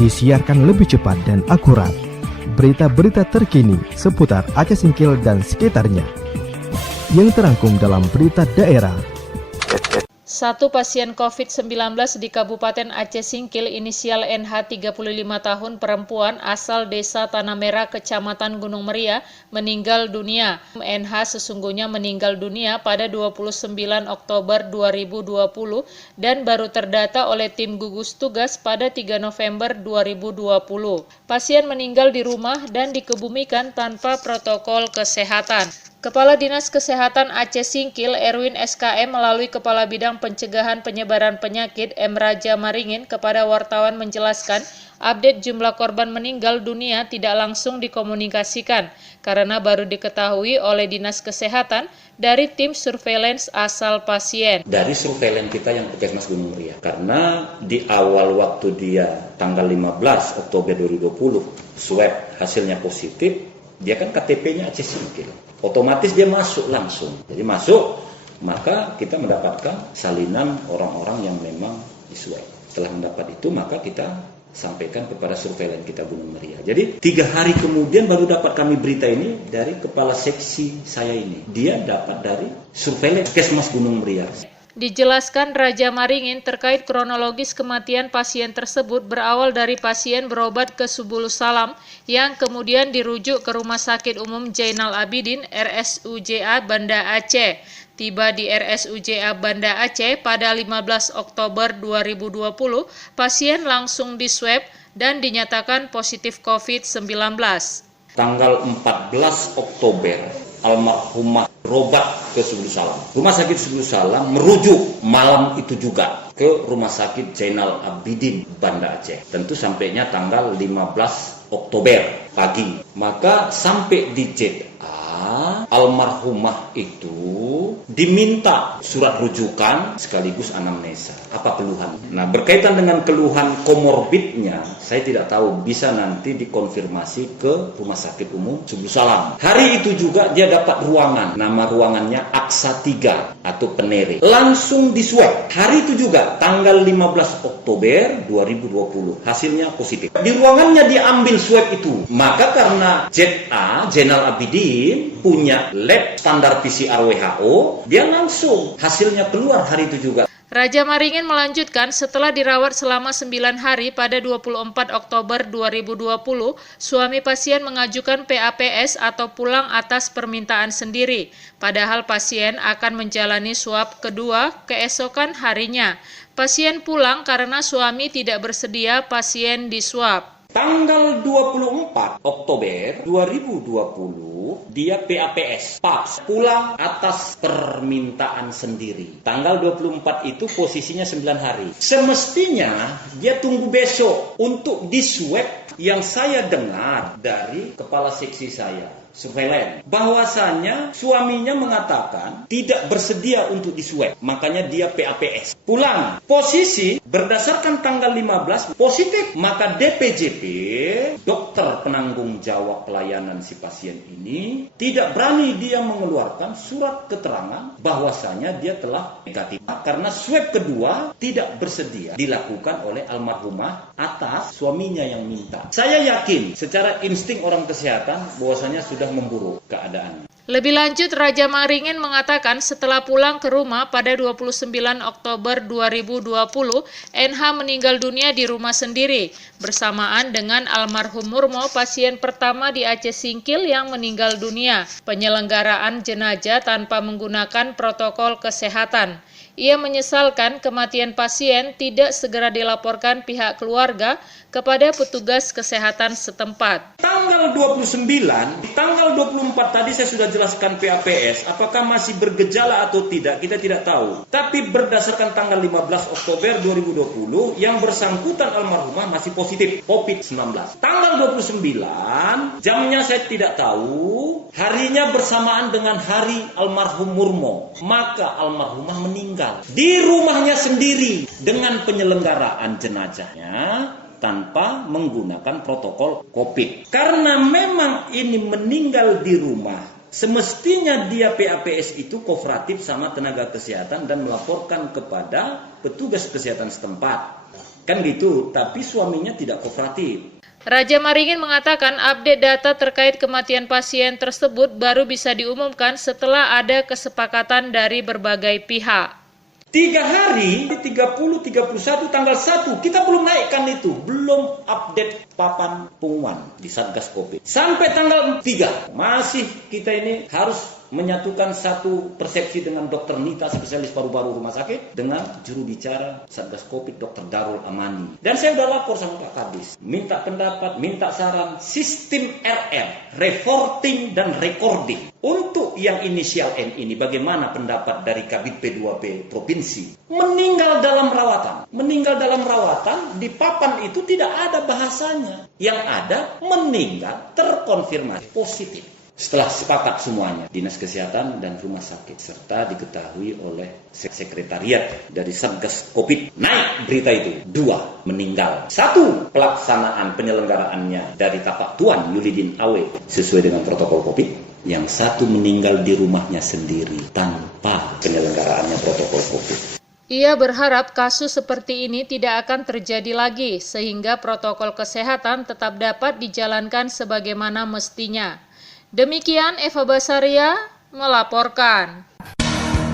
disiarkan lebih cepat dan akurat. Berita-berita terkini seputar Aceh Singkil dan sekitarnya yang terangkum dalam Berita Daerah. Satu pasien COVID-19 di Kabupaten Aceh Singkil inisial NH 35 tahun perempuan asal Desa Tanah Merah Kecamatan Gunung Meria meninggal dunia. NH sesungguhnya meninggal dunia pada 29 Oktober 2020 dan baru terdata oleh tim gugus tugas pada 3 November 2020. Pasien meninggal di rumah dan dikebumikan tanpa protokol kesehatan. Kepala Dinas Kesehatan Aceh Singkil Erwin SKM melalui Kepala Bidang Pencegahan Penyebaran Penyakit M. Raja Maringin kepada wartawan menjelaskan update jumlah korban meninggal dunia tidak langsung dikomunikasikan karena baru diketahui oleh Dinas Kesehatan dari tim surveillance asal pasien. Dari surveillance kita yang Puskesmas Gunung Meria, karena di awal waktu dia tanggal 15 Oktober 2020 swab hasilnya positif, dia kan KTP-nya Aceh Singkil. Otomatis dia masuk langsung. Jadi masuk, maka kita mendapatkan salinan orang-orang yang memang disuai. Setelah mendapat itu, maka kita sampaikan kepada surveillance kita Gunung Meria. Jadi 3 hari kemudian baru dapat kami berita ini dari kepala seksi saya ini. Dia dapat dari surveillance Puskesmas Gunung Meria. Dijelaskan Raja Maringin terkait kronologis kematian pasien tersebut berawal dari pasien berobat ke Subulus Salam yang kemudian dirujuk ke Rumah Sakit Umum Jainal Abidin RSUJA Banda Aceh. Tiba di RSUJA Banda Aceh pada 15 Oktober 2020, pasien langsung diswab dan dinyatakan positif COVID-19. Tanggal 14 Oktober, almarhumah berobat ke Subulus Salam. Rumah sakit Subulus Salam merujuk malam itu juga ke Rumah Sakit Jainal Abidin Banda Aceh. Tentu sampainya tanggal 15 Oktober pagi. Maka sampai di JA, almarhumah itu diminta surat rujukan sekaligus anamnesa. Apa keluhan? Nah, berkaitan dengan keluhan komorbidnya, saya tidak tahu, bisa nanti dikonfirmasi ke Rumah Sakit Umum Subulus Salam. Hari itu juga dia dapat ruangan, nama ruangannya Aksa 3 atau Penere. Langsung diswab. Hari itu juga tanggal 15 Oktober 2020, hasilnya positif. Di ruangannya diambil swab itu. Maka karena JA, Jainal Abidin, punya lab standar PCR WHO, dia langsung hasilnya keluar hari itu juga. Raja Maringin melanjutkan setelah dirawat selama 9 hari pada 24 Oktober 2020, suami pasien mengajukan PAPS atau pulang atas permintaan sendiri. Padahal pasien akan menjalani swab kedua keesokan harinya. Pasien pulang karena suami tidak bersedia pasien diswab. Tanggal 24 Oktober 2020, dia PAPS, pulang atas permintaan sendiri. Tanggal 24 itu posisinya 9 hari. Semestinya dia tunggu besok untuk diswab. Yang saya dengar dari kepala seksi saya, surveillance, bahwasanya suaminya mengatakan tidak bersedia untuk diswab, makanya dia PAPS. Pulang, posisi berdasarkan tanggal 15 positif, maka DPJP, dokter penanggung jawab pelayanan si pasien ini, tidak berani dia mengeluarkan surat keterangan bahwasanya dia telah negatif. Karena swab kedua tidak bersedia dilakukan oleh almarhumah atas suaminya yang minta. Saya yakin secara insting orang kesehatan bahwasanya sudah memburuk keadaan. Lebih lanjut, Raja Maringin mengatakan setelah pulang ke rumah pada 29 Oktober 2020, NH meninggal dunia di rumah sendiri, bersamaan dengan almarhum Murmo, pasien pertama di Aceh Singkil yang meninggal dunia, penyelenggaraan jenazah tanpa menggunakan protokol kesehatan. Ia menyesalkan kematian pasien tidak segera dilaporkan pihak keluarga kepada petugas kesehatan setempat. Tanggal 29, tanggal 24 tadi saya sudah jelaskan PAPS, apakah masih bergejala atau tidak, kita tidak tahu. Tapi berdasarkan tanggal 15 Oktober 2020, yang bersangkutan almarhumah masih positif COVID-19. Tanggal 29, jamnya saya tidak tahu, harinya bersamaan dengan hari almarhum Murmo. Maka almarhumah meninggal di rumahnya sendiri dengan penyelenggaraan jenazahnya tanpa menggunakan protokol COVID. Karena memang ini meninggal di rumah, semestinya dia PAPS itu kooperatif sama tenaga kesehatan dan melaporkan kepada petugas kesehatan setempat. Kan gitu, tapi suaminya tidak kooperatif. Raja Maringin mengatakan update data terkait kematian pasien tersebut baru bisa diumumkan setelah ada kesepakatan dari berbagai pihak. 3 hari, 30, 31, tanggal 1, kita belum naikkan itu. Belum update papan pengumuman di Satgas Covid. Sampai tanggal 3, masih kita ini harus menyatukan satu persepsi dengan Dr. Nita, spesialis paru-paru rumah sakit, dengan juru bicara Satgas Covid, Dr. Darul Amani. Dan saya sudah lapor sama Pak Kadis, minta pendapat, minta saran, sistem RR, reporting dan recording. Untuk yang inisial N ini, bagaimana pendapat dari Kabid P2P Provinsi? Meninggal dalam rawatan. Meninggal dalam rawatan, di papan itu tidak ada bahasanya. Yang ada, meninggal terkonfirmasi positif. Setelah sepakat semuanya, Dinas Kesehatan dan Rumah Sakit, serta diketahui oleh Sekretariat dari Satgas Covid, naik berita itu. 2, meninggal. 1, pelaksanaan penyelenggaraannya dari Tapak Tuan Yulidin Awe sesuai dengan protokol Covid. Yang 1 meninggal di rumahnya sendiri tanpa penyelenggaraannya protokol Covid. Ia berharap kasus seperti ini tidak akan terjadi lagi, sehingga protokol kesehatan tetap dapat dijalankan sebagaimana mestinya. Demikian Eva Basaria melaporkan.